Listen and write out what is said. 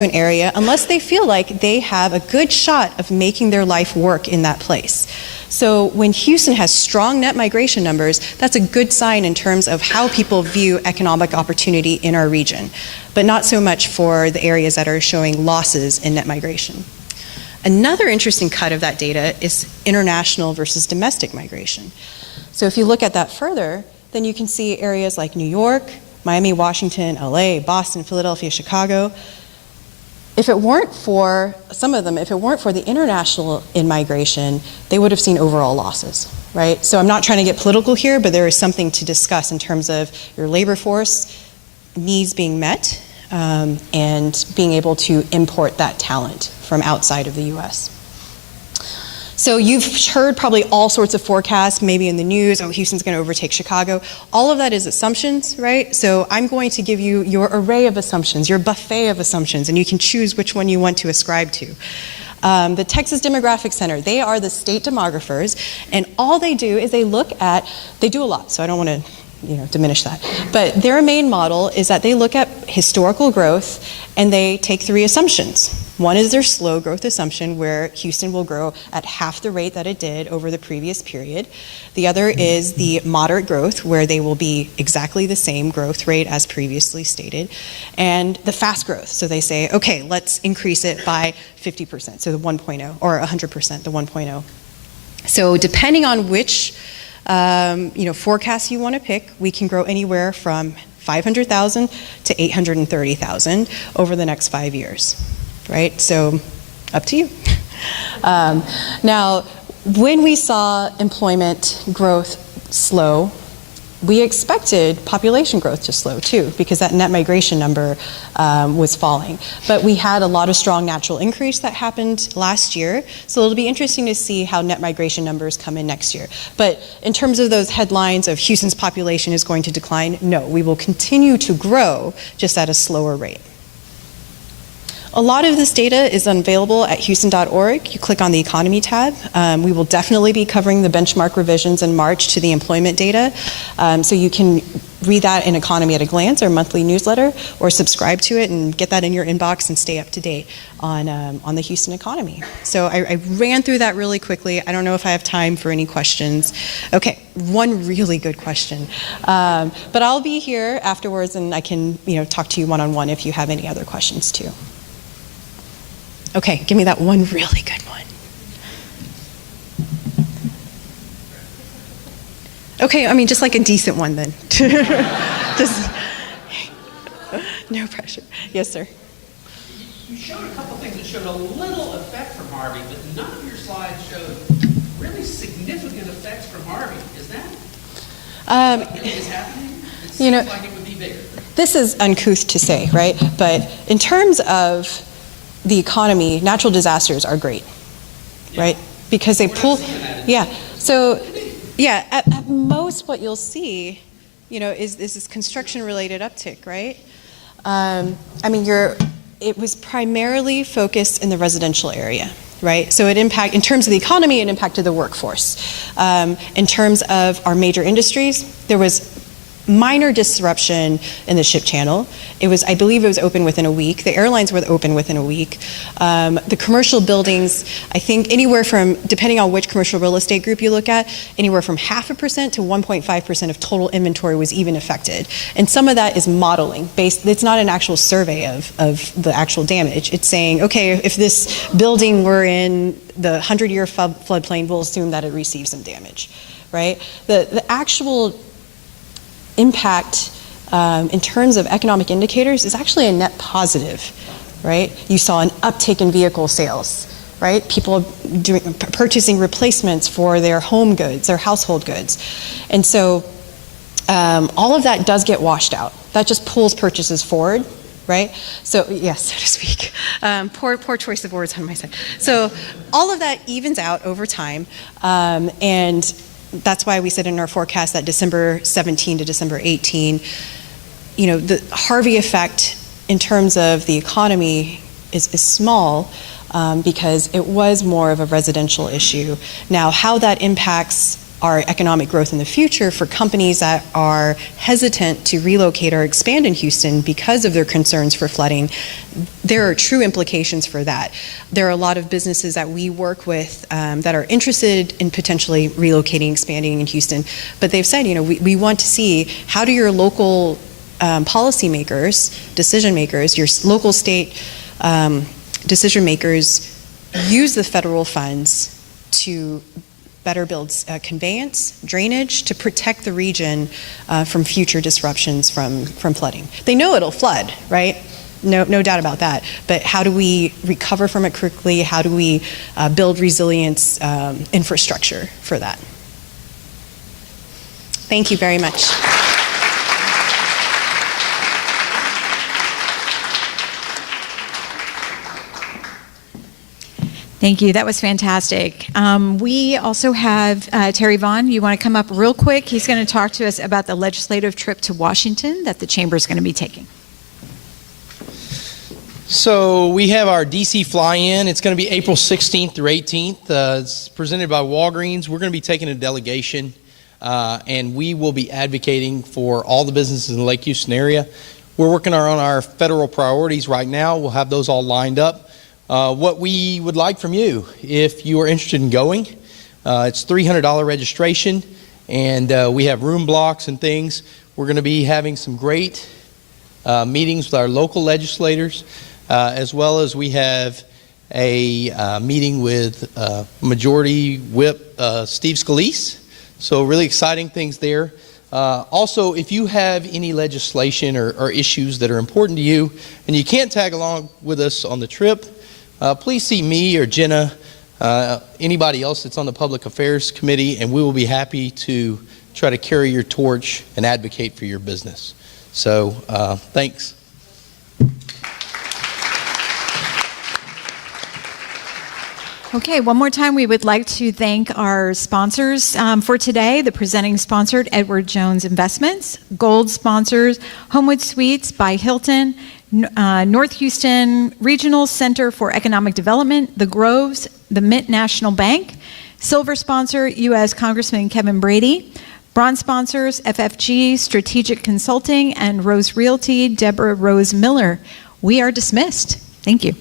an area unless they feel like they have a good shot of making their life work in that place. So when Houston has strong net migration numbers, that's a good sign in terms of how people view economic opportunity in our region, but not so much for the areas that are showing losses in net migration. Another interesting cut of that data is international versus domestic migration. So if you look at that further, then you can see areas like New York, Miami, Washington, LA, Boston, Philadelphia, Chicago. If it weren't for, some of them, if it weren't for the international in-migration, they would have seen overall losses, right? So I'm not trying to get political here, but there is something to discuss in terms of your labor force needs being met and being able to import that talent from outside of the US. So you've heard probably all sorts of forecasts, maybe in the news, oh, Houston's going to overtake Chicago. All of that is assumptions, right? So I'm going to give you your array of assumptions, your buffet of assumptions, and you can choose which one you want to ascribe to. The Texas Demographic Center, they are the state demographers, and all they do is they look at, they do a lot, so I don't want to diminish that. But their main model is that they look at historical growth and they take three assumptions. One is their slow growth assumption, where Houston will grow at half the rate that it did over the previous period. The other is the moderate growth, where they will be exactly the same growth rate as previously stated. And the fast growth, so they say, okay, let's increase it by 50%, so the 1.0, or 100%, the 1.0. So depending on which forecast you want to pick, we can grow anywhere from 500,000 to 830,000 over the next 5 years, right? So up to you. Now, when we saw employment growth slow, we expected population growth to slow too, because that net migration number was falling. But we had a lot of strong natural increase that happened last year, so it'll be interesting to see how net migration numbers come in next year. But in terms of those headlines of Houston's population is going to decline, no, we will continue to grow, just at a slower rate. A lot of this data is available at houston.org. You click on the economy tab. We will definitely be covering the benchmark revisions in March to the employment data. So you can read that in Economy at a Glance, our monthly newsletter, or subscribe to it and get that in your inbox and stay up to date on the Houston economy. So I ran through that really quickly. I don't know if I have time for any questions. Okay, one really good question. But I'll be here afterwards and I can talk to you one-on-one if you have any other questions too. Okay, give me that one really good one. Okay, I mean, just like a decent one then. Just, no pressure. Yes, sir. You showed a couple things that showed a little effect from Harvey, but none of your slides showed really significant effects from Harvey. Is that what really is happening? It seems like it would be bigger. This is uncouth to say, right? But in terms of the economy, natural disasters are great, right? Because they pull, so, at most what you'll see, is this construction-related uptick, right? I mean, it was primarily focused in the residential area, right? So in terms of the economy, it impacted the workforce. In terms of our major industries, there was minor disruption in the ship channel. I believe it was open within a week. The airlines were open within a week. The commercial buildings, I think anywhere from, depending on which commercial real estate group you look at, anywhere from 0.5% to 1.5% of total inventory was even affected. And some of that is modeling based, it's not an actual survey of the actual damage. It's saying, okay, if this building were in the 100-year floodplain, we'll assume that it received some damage, right? The actual impact in terms of economic indicators is actually a net positive, right? You saw an uptick in vehicle sales, right? People purchasing replacements for their home goods, their household goods. And so all of that does get washed out. That just pulls purchases forward, right? So, yes, so to speak. Poor choice of words on my side. So all of that evens out over time, and that's why we said in our forecast that December 17 to December 18, the Harvey effect in terms of the economy is small because it was more of a residential issue. Now, how that impacts our economic growth in the future for companies that are hesitant to relocate or expand in Houston because of their concerns for flooding. There are true implications for that. There are a lot of businesses that we work with that are interested in potentially relocating, expanding in Houston, but they've said, we want to see how do your local policymakers, decision makers, your local state decision makers use the federal funds to better build conveyance, drainage, to protect the region from future disruptions from flooding. They know it'll flood, right? No doubt about that. But how do we recover from it quickly? How do we build resilience infrastructure for that? Thank you very much. Thank you. That was fantastic. We also have Terry Vaughn. You want to come up real quick? He's going to talk to us about the legislative trip to Washington that the Chamber is going to be taking. So we have our DC fly-in. It's going to be April 16th through 18th. It's presented by Walgreens. We're going to be taking a delegation, and we will be advocating for all the businesses in the Lake Houston area. We're working on our federal priorities right now. We'll have those all lined up. What we would like from you, if you are interested in going, it's $300 registration, and we have room blocks and things. We're going to be having some great meetings with our local legislators, as well as we have a meeting with Majority Whip Steve Scalise. So really exciting things there. Also, if you have any legislation or issues that are important to you and you can't tag along with us on the trip, please see me or Jenna, anybody else that's on the Public Affairs Committee, and we will be happy to try to carry your torch and advocate for your business. So, thanks. Okay, one more time, we would like to thank our sponsors for today. The presenting sponsor, Edward Jones Investments. Gold sponsors, Homewood Suites by Hilton. North Houston Regional Center for Economic Development, The Groves, the Mint National Bank. Silver sponsor, U.S. Congressman Kevin Brady. Bronze sponsors, FFG, Strategic Consulting, and Rose Realty, Deborah Rose Miller. We are dismissed. Thank you.